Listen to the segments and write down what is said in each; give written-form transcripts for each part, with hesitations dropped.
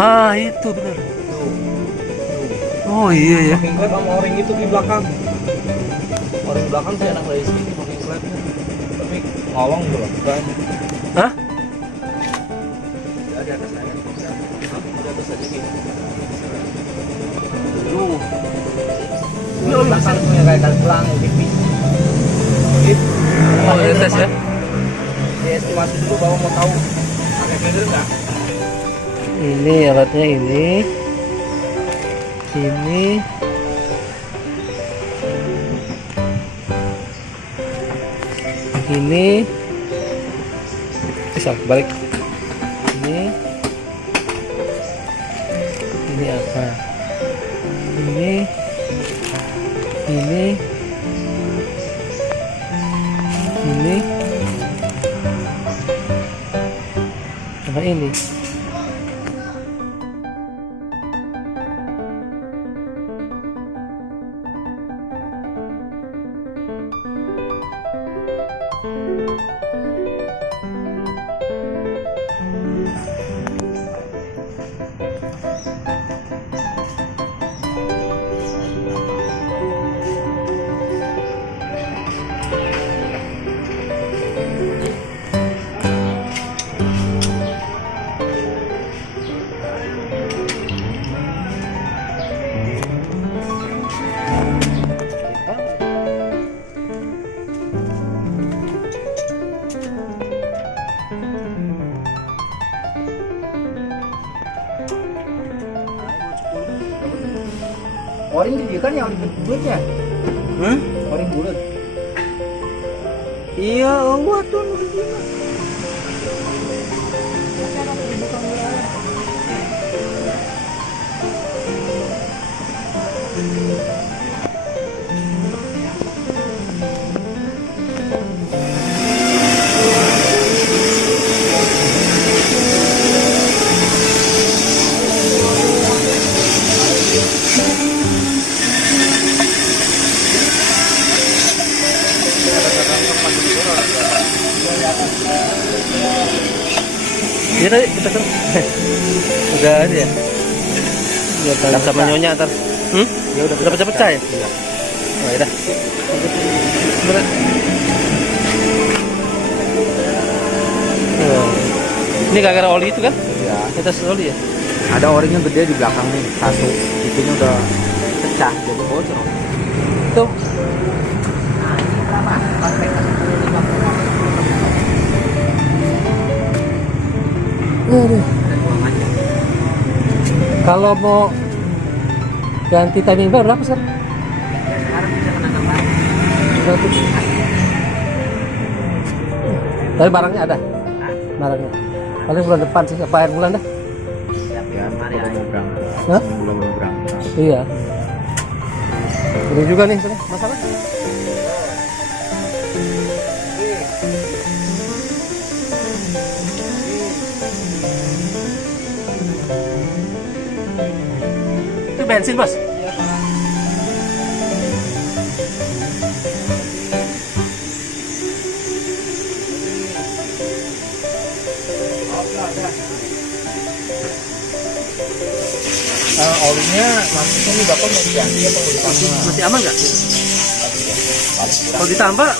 Ah, itu benar. Oh iya ya. Packing clap sama o-ring itu di belakang. O-ring belakang sih enak dari sini packing clapnya. Tapi ngawang bro, kan? Hah? Ya, di atas aja. Di atas aja gitu. Lu belakang punya kayak kali pelang ya, tipis. Oh, ya, tes ya. Ya estimasi dulu bahwa mau tahu pakai feather nggak? Ini alatnya ini. Ini. Ini. Bisa balik. Ini apa? Ini. Ini. Sama ini. O-ring di dia kan yang bulat ya? O-ring bulat. Iya, wah tuh begini. Iya tadi kita kan udah ada ya. Ya kan sama nyonya ntar. Ya udah Udah pecah ya? Iya. Oh, ya dah. Oh. Ini gara-gara oli itu kan? Iya. Atas oli ya? Ada o-ringnya gede di belakang nih, satu. Itunya udah pecah jadi bocor. Tuh. Nah, ini berapa? Aduh. Kalau mau ganti timing belt berapa sekarang? Sekarang bisa kena tambahan. Tapi barangnya ada. Barangnya. Paling bulan depan sih, apa akhir bulan dah? Siap ya, mari ya. Hah? Belum berangkat. Iya. Ini juga nih, masalah. Itu bensin, Bos. Olinya maksudnya nih bapak mau diganti atau mau ditambah? Masih aman nggak? Kalau ditambah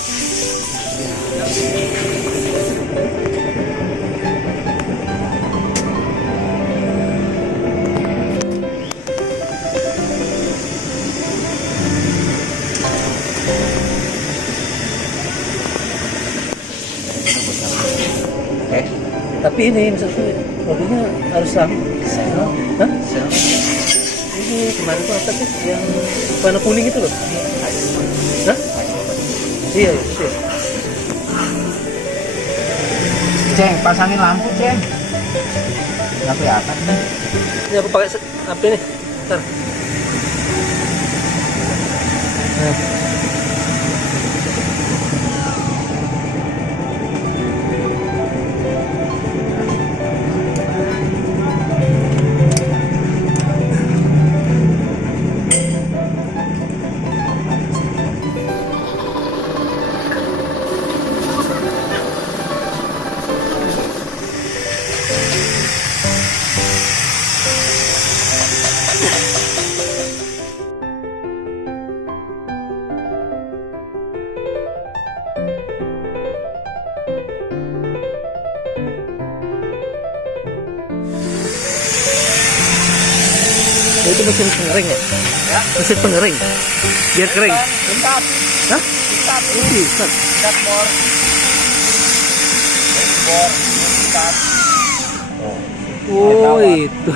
tapi ini maksudnya mobilnya harus sama. Hah? Ini kemarin tuh apa sih yang warna kuning itu loh? Hah? Iya, iya. Ceng, pasangin lampu, Ceng. Nggak kelihatan nih. Ini aku pakai apa nih? Ntar. Nah. Oh, itu mesin pengering ya? Ya. Mesin pengering. Biar kering. Bentar. Hah? Bentar. Oh, bisa. Bentar, bor. Bor. Bentar. Oh, itu.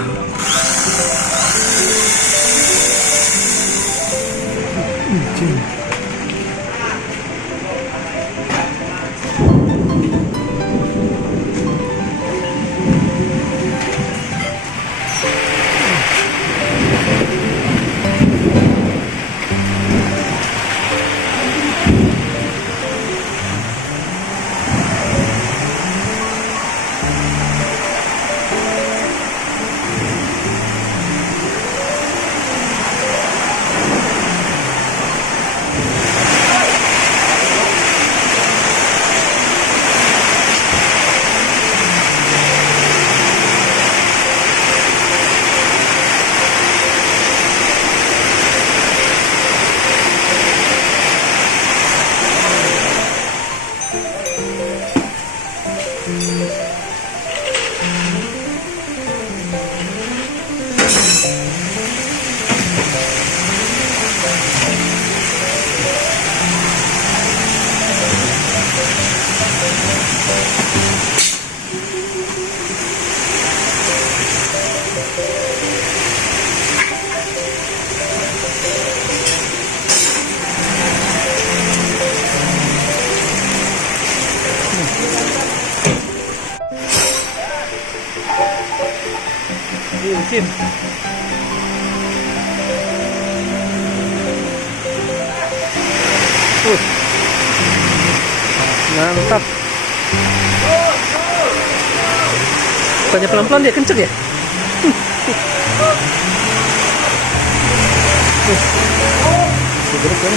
Mesin. Mantap. Bukannya pelan-pelan dia kenceng ya? Segera kan?